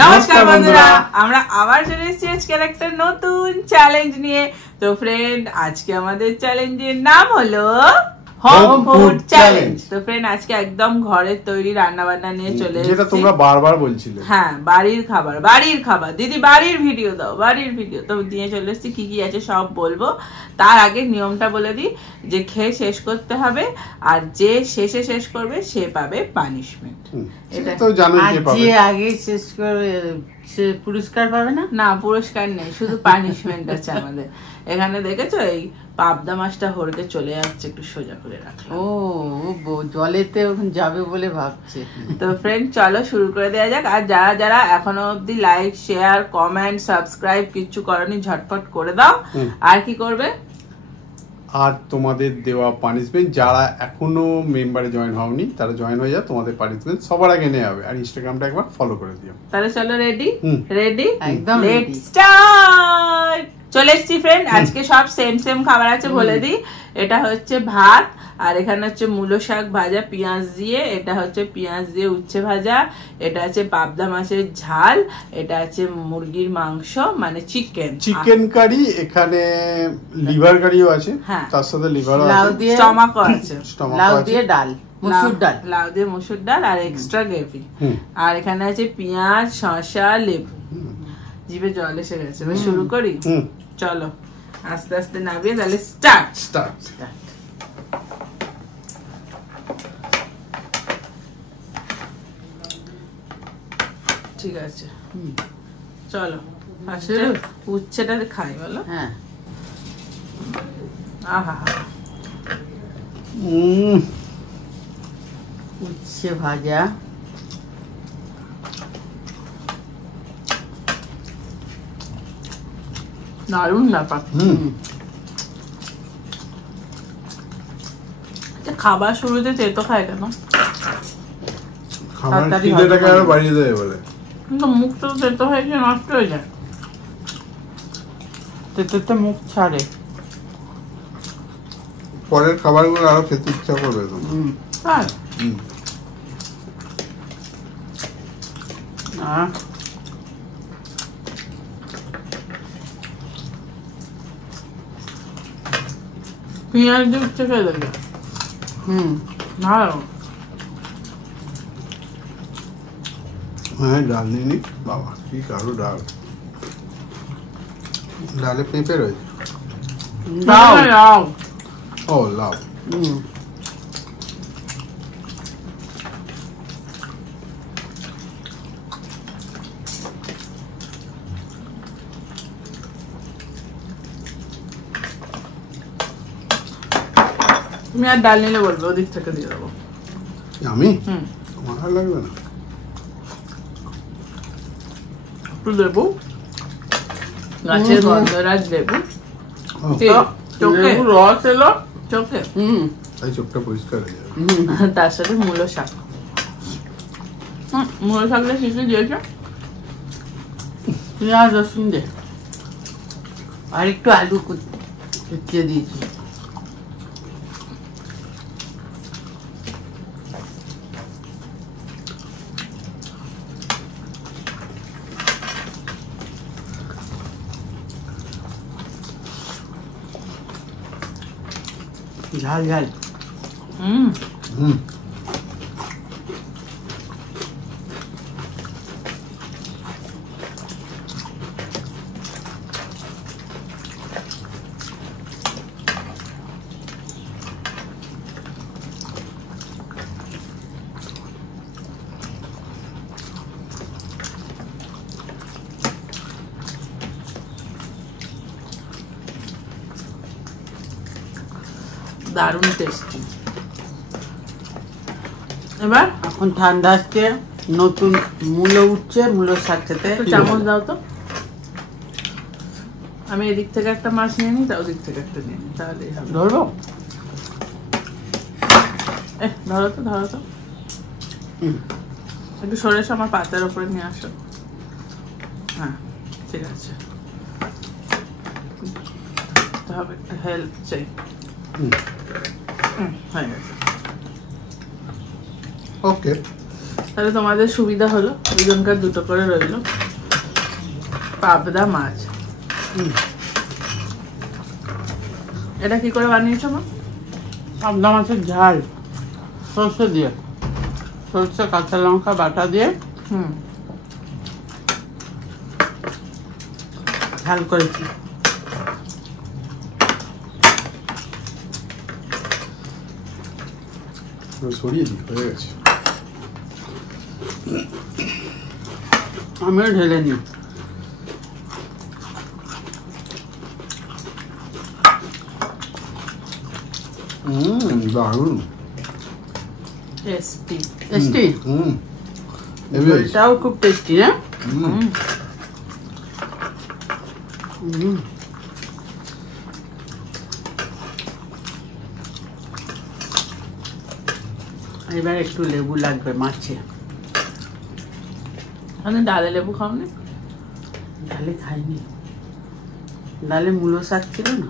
নমস্কার বন্ধুরা, আমরা আবার চলে এসেছি আজকে একটা নতুন চ্যালেঞ্জ নিয়ে। তো ফ্রেন্ড, আজকে আমাদের চ্যালেঞ্জের নাম হলো হোম ফুড চ্যালেঞ্জ। তো ফ্রেন্ড, আজকে একদম ঘরের তৈরি রান্না বান্না নিয়ে চলে এসেছি, যেটা তোমরা বারবার বলছিলে। হ্যাঁ, বাড়ির খাবার দিদি, বাড়ির ভিডিও দাও, বাড়ির ভিডিও। তো নিয়ে চলে এসেছি, কি কি আছে সব বলবো। তার আগে নিয়মটা বলে দিই, যে খেয়ে শেষ করতে হবে, আর যে শেষে শেষ করবে সে পাবে পানিশমেন্ট। এটা তো জানোই কে পাবে। যে আগে শেষ করে সে পুরস্কার পাবে না? না, পুরস্কার নেই, শুধু পানিশমেন্ট আছে আমাদের এখানে। দেখেছো, এই পাবদা মাছটা হরকে চলে যাচ্ছে, একটু সোজা করে রাখলাম। ও জলেতে ওখানে যাবে বলে ভাবছে। তো ফ্রেন্ড, চলো শুরু করে দেওয়া যাক। আর যারা যারা এখনো অবধি লাইক, শেয়ার, কমেন্ট, সাবস্ক্রাইব কিচ্ছু করনি, ঝটপট করে দাও। আর কি করবে? আর তোমাদের দেওয়া পানিশমেন্ট, যারা এখনো মেম্বারে জয়েন হওনি তারা জয়েন হয়ে যাও, তোমাদের পানিশমেন্ট সবার আগে নেওয়া হবে। আর ইনস্টাগ্রামটা একবার ফলো করে দিও। তাহলে চলো, রেডি একদম লেটস স্টার্ট। চলে এসছি ফ্রেন্ড, আজকে সব সেম খাবার আছে বলে দিই। এটা হচ্ছে ভাত, আর এখানে হচ্ছে মূলো শাক ভাজা পেঁয়াজ দিয়ে, এটা হচ্ছে পেঁয়াজ দিয়ে উচ্ছে ভাজা, এটা আছে পাবদা মাছের ঝাল, এটা আছে মুরগির মাংস মানে চিকেন কারি, এখানে লিভার কারিও আছে, হ্যাঁ, তার সাথে লিভারও আছে, স্টমাকও আছে, লাউ দিয়ে ডাল, লাউ দিয়ে মসুর ডাল আর এক্সট্রা গ্রেভি। আর এখানে আছে পেঁয়াজ, শসা, লেবু। জিভে জল এসে গেছে, এবার শুরু করি। চলো আস্তে আস্তে নামিয়ে, তাহলে স্টার্ট। ঠিক আছে, চলো ফার্স্টে উচ্ছেটা খাই, বলো। হ্যাঁ, আহা, উচ্ছে ভাজা, দারুণ ব্যাপার। খাবার শুরুতে তেতো খায় কেন? খাবার খিদেটাকে আরো বাড়িয়ে দেয় বলে। কিন্তু মুখ তো তেতো হয়ে গিয়ে নষ্ট হয়ে যায়, তেতো মুখ ছাড়ে। পরের খাবারগুলো আরো খেতে ইচ্ছা করবে তোমার। পেঁয়াজ দিয়ে উচ্ছে খেয়ে দেবে। ভালো। হ্যাঁ, ডাল নিয়ে নি বাবা, কি কারো ডাল, ডালে পেঁপে রয়েছে। ও লাউ। তুমি আর ডাল নিলে বলবে, ওদিক থেকে দিয়ে দেবো। আমি আমার ভালো লাগবে না। একটু লেবু, গাছের গন্ধরাজ লেবু, চোখে রস এলো, চোখে, তাই চোখটা পরিষ্কার হয়ে যাবে। তার সাথে মূলো শাক। মূলো শাকটা শিখে দিয়েছে, পেঁয়াজ রসুন দে, আর একটু আলু কুচিয়ে দিয়েছি। ঝাল দারুণ টেস্টি। এবার এখন ঠান্ডা আসছে, নতুন মূলো উঠছে, মূলো শাক খেতে। চামচ দাও তো, আমি এদিক থেকে একটা মাছ নিয়ে নিই, তা ওদিক থেকে একটা নিয়ে নিই, তাহলেই হবে। ধরবো? ধরো তো একটু সরে এসো, আমার পাতার উপরে নিয়ে আসো। হ্যাঁ, ঠিক আছে। হবে, একটু হেল্প চাই। হয়ে গেছে। ওকে, তাহলে তোমাদের সুবিধা হলো, দুজনকার দুটো করে রইলো। পাবদা মাছ, এটা কি করে বানিয়েছো মা? পাবদা মাছের ঝাল সর্ষে দিয়ে, সর্ষে কাঁচা লঙ্কা বাটা দিয়ে ঝাল করেছি। সরিয়ে দিই, হয়ে গেছে। আমিও ঢেলে নিই। দারুণ টেস্টি। টেস্টি, এটাও খুব টেস্টি। হ্যাঁ, এবার একটু লেবু লাগবে মাছে। মানে ডালে লেবু খাওনি? ডালে খাইনি, ডালে মূলো শাক ছিল না।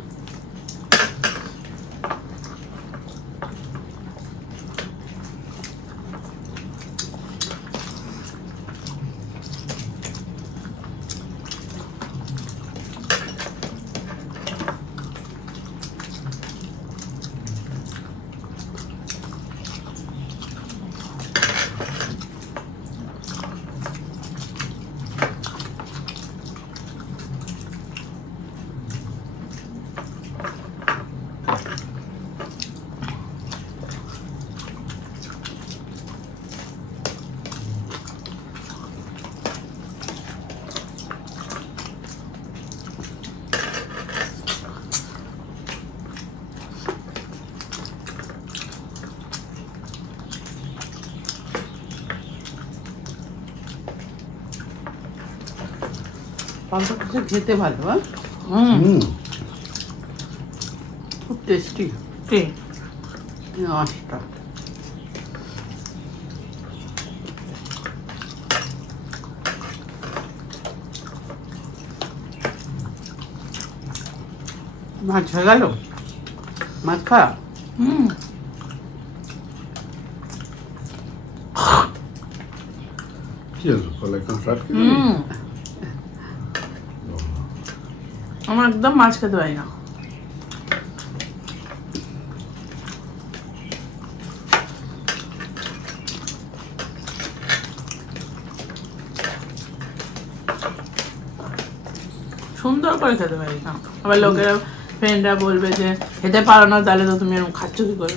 পান্তাটা খেতে ভালো, খুব টেস্টি। মাছটা মাছ হয়ে গেল, মাছ খাওয়া। কি হলো, কলাই কাঁকড়া? আমার একদম মাছ খেতে পারি না। সুন্দর করে খেতে পারি না, আবার লোকেরা ফ্রেন্ডরা বলবে যে খেতে পারো না, তাহলে তো তুমি এরকম খাচ্ছ কি করে?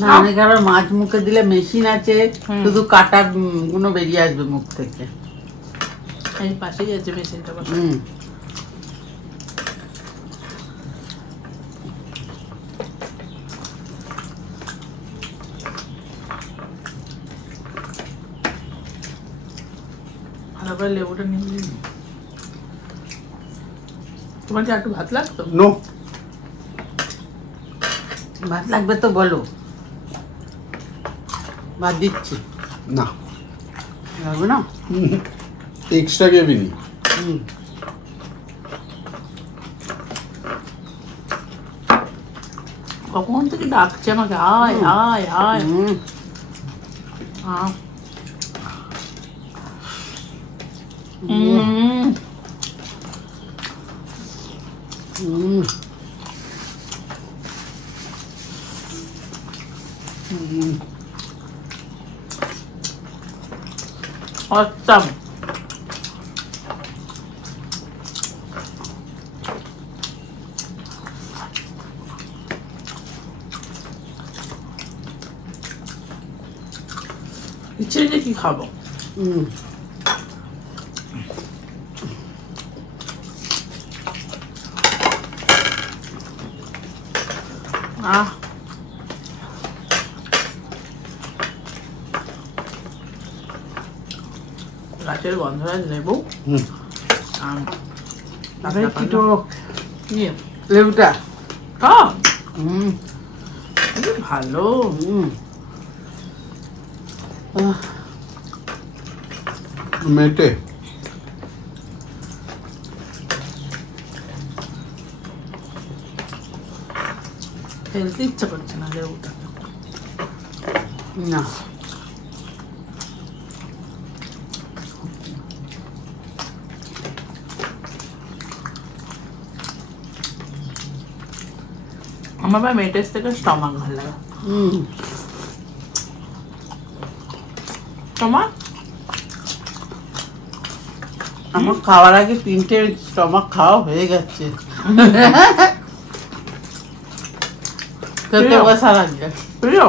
না, অনেকে আবার মাছ মুখে দিলে মেশিন আছে, শুধু কাটা গুলো বেরিয়ে আসবে মুখ থেকে। এই পাশেই আছে মেশিনটা। ভালো করে লেবুটা নিয়ে নিন। তোমার কি একটু ভাত লাগতো? নো, ভাত লাগবে তো বলো, ভাত দিচ্ছি। না লাগবে না, এক্সট্রা গ্রেভি নি। কখন থেকে ডাকছে আমাকে, আয় আয় আয়। Awesome. ইচ্ছে যে কি খাবো। গাছের গন্ধরাজ লেবু, লেবুটা ভালো। মেটে ফেলতে ইচ্ছা করছে না লেবুটা। না আমার বা মেটেস থেকে স্টমাক ভালো লাগে। তোমার? আমার খাওয়ার আগে 3টে স্টমাক খাওয়া হয়ে গেছে খেতে বসার আগে। প্রিয়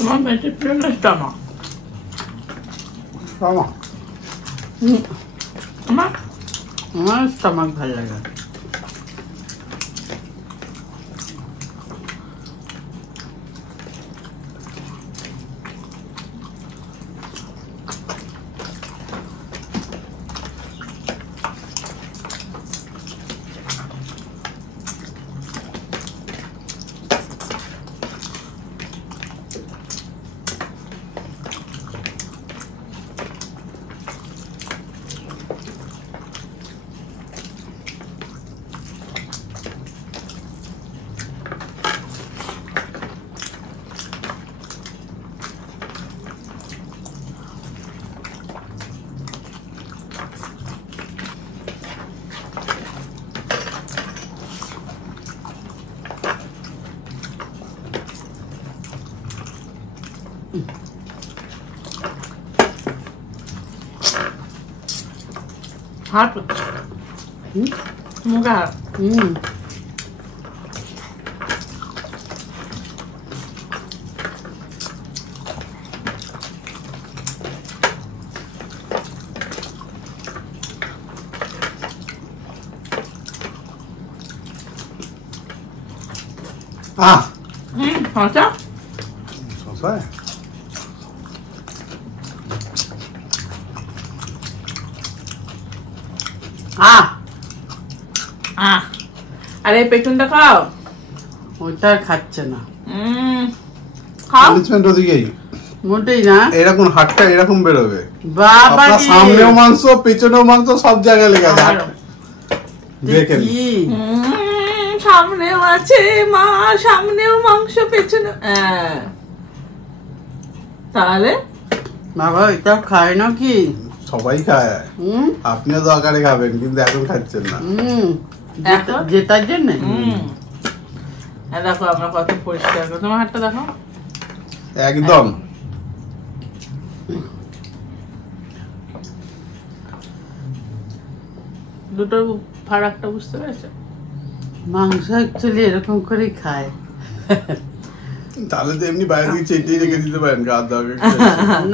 তোমার মেয়েটির প্রিয় না স্টমাক? স্টমাক। আমার আমার স্টমাক ভালো লাগে। হাত মুখে হাত। শশা শশা আরে পেটুনটা খাও। ওইটা আর খাচ্ছে না, খাও। পানিশমেন্ট ওদিকেই মোটেই না। এরকম হাতটা এরকম বেরোবে, বাবা আপনার সামনেও মাংস পেছনেও মাংস সব জায়গায় লেগে আছে। আমারও। দেখেন সামনেও আছে মা, সামনেও মাংস পেছনে। তাহলে বাবা এটা খায় না কি? সবাই খায়, আপনিও দরকারে খাবেন কিন্তু এখন খাচ্ছেন না। এখন? জেতার জন্য। দেখো আমরা কত পরিষ্কার করো। তোমার হাতটা দেখো। একদম দুটোর ফারাকটা বুঝতে পেরেছো? মাংস অ্যাকচুয়ালি এরকম করেই খায়। তাহলে তো এমনি বাইরে থেকে চেটিয়ে রেখে দিতে পারেন, গাছ দরকার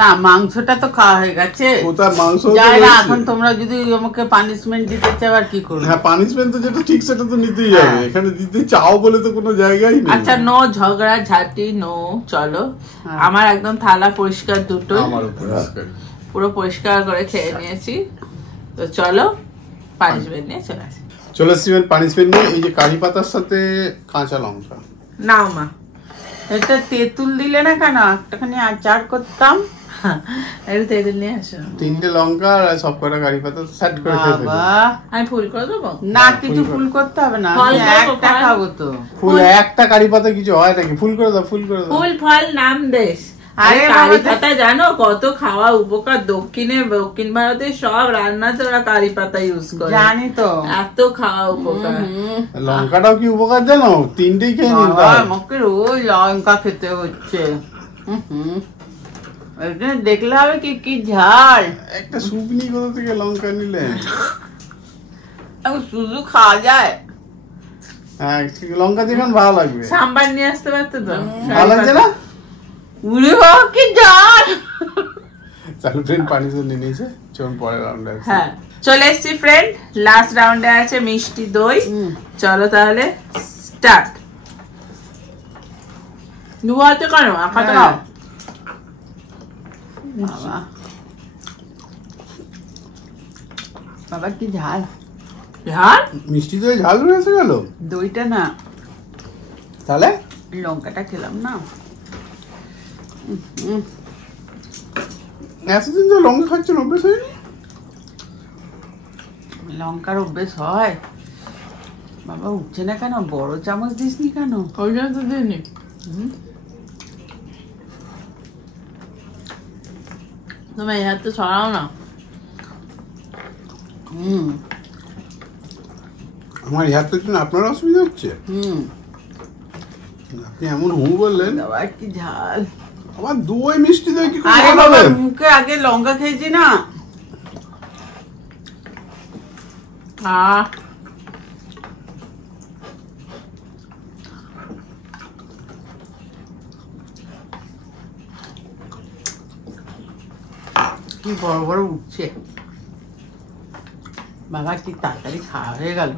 না, মাংসটা তো খাওয়া হয়ে গেছে। কোথায় মাংস যাই না, এখন তোমরা যদি আমাকে পানিশমেন্ট দিতে চাও আর কি করবো? হ্যাঁ, পানিশমেন্ট তো যেটা ঠিক সেটা তো নিতেই হবে। এখানে দিতে চাও বলে তো কোনো জায়গায় নেই। আচ্ছা, নো ঝগড়া ঝাঁটি, নো। চলো, আমার একদম থালা পরিষ্কার দুটো, আমারও পরিষ্কার। পুরো পরিষ্কার করে খেয়ে নিয়েছি। তো চলো পানিশমেন্ট নিয়ে চলে আসি। চলে এসেছি পানিশমেন্ট নিয়ে। এই যে কারি পাতার সাথে কাঁচা লঙ্কা। নাও মা। এটা তেঁতুল দিলে না কেন? একটাখানি আচার করতাম। একটু তেঁতুল নিয়ে আসো। 3টে লঙ্কা আর সব কটা কারি পাতা সেট করে খেয়ে ফেলি। বাবা, আমি ফুল করে দেবো? না কিছু ফুল করতে হবে না, ফল আমি করবো, একটা ফল। খাবো তো। ফুল একটা কারি পাতা কিছু হয় নাকি? ফুল করে দাও, ফুল করে দাও। ফুল ফল নাম দেশ। আরে আরে বাবা, কারি পাতা জানো কত খাওয়া উপকার? দক্ষিণ ভারতে সব রান্নাতে ওরা কারি পাতা ইউজ করে। জানি তো। এত খাওয়া উপকার। লঙ্কাটাও কি উপকার জানো? 3টেই খেয়ে নিতে বাবা, হয়। আমাকে রোজ লঙ্কা খেতে হচ্ছে। এখানে দেখলে হবে কি কি ঝাল। একটা শুকনি কোথা থেকে লঙ্কা নিলেন? এখন শুধু খাওয়া যায়। হ্যাঁ, লঙ্কা দিয়ে এখন ভালো লাগবে। সাম্বার নিয়ে আসতে পারতো তো। ভালো লাগছে না? উড়ে বাবা কি ঝাল। চালু ফ্রেন্ড পানিশমেন্ট নিয়ে নিয়েছে। চলুন পরের রাউন্ডে আছে। হ্যাঁ, চলে এসছি ফ্রেন্ড। লাস্ট রাউন্ডে আছে মিষ্টি দই। চলো তাহলে স্টার্ট। দু হাতে কেন? এক হাতে খাও। বাবা, বাবা কি ঝাল। ঝাল? মিষ্টি দই ঝাল রয়েছে গেল দইটা না, তাহলে লঙ্কাটা খেলাম না। এতদিন তো লঙ্কা খাচ্ছেন, অভ্যেস হয়নি? লঙ্কার অভ্যেস হয়। বাবা উঠছে না কেন? বড় চামচ দিসনি কেন? ওই জন্য তো দিইনি। তুমি এই হাতে ছড়াও না। আমার হাতের জন্য আপনার অসুবিধা হচ্ছে? আপনি এমন হু বললেন। বাবা কি ঝাল। আমার দই মিষ্টি দই কি করে আরে ভালো বাবা, হবে? মুখে আগে লঙ্কা খেয়েছি না। কি বড় বড় উঠছে। বাবা কি তাড়াতাড়ি খাওয়া হয়ে গেল।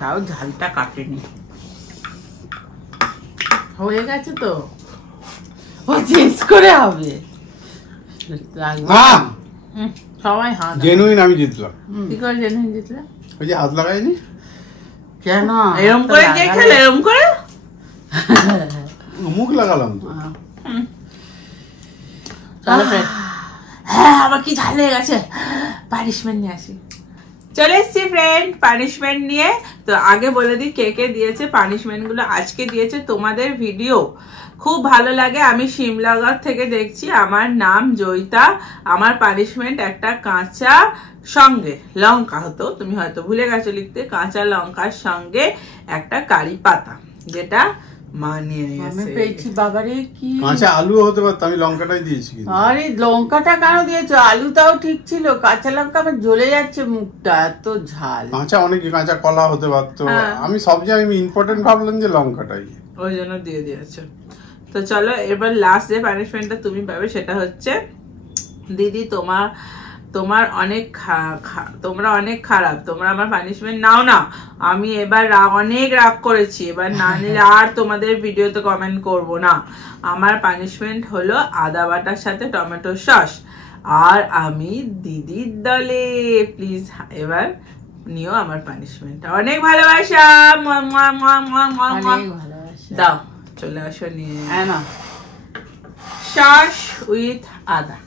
তাও ঝালটা কাটেনি। হয়ে গেছে তো। ও চেঞ্জ করে হবে। সবাই হাত। জেনুইন আমি জিতলাম। কি করে জেনুইন জিতলে? ওই যে হাত লাগাইনি। কেন এরম করে কে খেলে? এরম করে মুখ লাগালাম তো। চলো ফ্রেন্ড। হ্যাঁ, আবার কি ঝাল হয়ে গেছে। পানিশমেন্ট নিয়ে আসি। চলে এসছি ফ্রেন্ড পানিশমেন্ট নিয়ে। তো আগে বলে দিই কে কে দিয়েছে পানিশমেন্ট গুলো। আজকে দিয়েছে তোমাদের ভিডিও খুব ভালো লাগে। আমি শিমলাগড় থেকে দেখছি। আমার নাম জয়িতা। আমার পানিশমেন্ট একটা কাঁচা সঙ্গে লঙ্কা হতো, তুমি হয়তো ভুলে গেছো লিখতে। কাঁচা লঙ্কার সঙ্গে একটা কারি পাতা, যেটা মা নিয়ে আমি গেছে। পেয়েছি। বাবারে কি কাঁচা আলু হতে পারতো, আমি লঙ্কাটাই দিয়েছি কিন্তু। আরে লঙ্কাটা কেন দিয়েছো? আলুটাও ঠিক ছিল। কাঁচা লঙ্কা আমার জ্বলে যাচ্ছে মুখটা, এত ঝাল। কাঁচা অনেক কাঁচা কলা হতে পারতো। হ্যাঁ। আমি সবচেয়ে আমি ইম্পর্টেন্ট ভাবলাম যে লঙ্কাটাই। ওই জন্য দিয়ে দিয়েছে। তো চলো এবার লাস্ট যে পানিশমেন্টটা তুমি পাবে সেটা হচ্ছে দিদি তোমার তোমার অনেক তোমরা অনেক খারাপ, তোমরা আমার পানিশমেন্ট নাও না। আমি এবার অনেক রাগ করেছি, এবার না নিলে আর তোমাদের ভিডিওতে কমেন্ট করব না। আমার পানিশমেন্ট হলো আদা বাটার সাথে টমেটো সস, আর আমি দিদির দলে। প্লিজ এবার নিও আমার পানিশমেন্ট। অনেক ভালোবাসা, দাও চলে আসো নিয়ে সস উইথ আদা।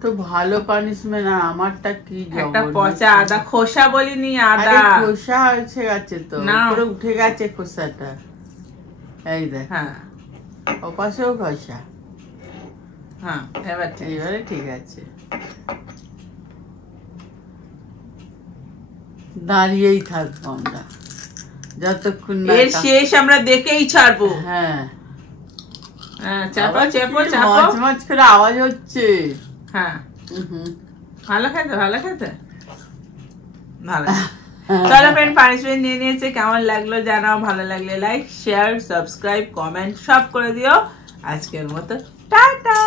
তো ভালো পানিশমেন্ট, আর আমারটা কি একটা পচা আদা, খোসা বলিনি, আদা খোসা হয়েছে গেছে তো, উপরে উঠে গেছে খোসাটা। এই দেখ, হ্যাঁ ওপাশেও খোসা। হ্যাঁ এবারে ঠিক আছে। দাঁড়িয়েই থাকবো আমরা যতক্ষণ না এর শেষ আমরা দেখেই ছাড়বো। হ্যাঁ চাপো চাপো চাপো, মাছ করে আওয়াজ হচ্ছে। হ্যাঁ ভালো খেতে, ভালো খেতে, ভালো। চলো ফ্রেন্ড, পানিশমেন্ট নিয়ে নিয়েছে, কেমন লাগলো জানাও। ভালো লাগলে লাইক, শেয়ার, সাবস্ক্রাইব, কমেন্ট সব করে দিও। আজকের মতো টাটা।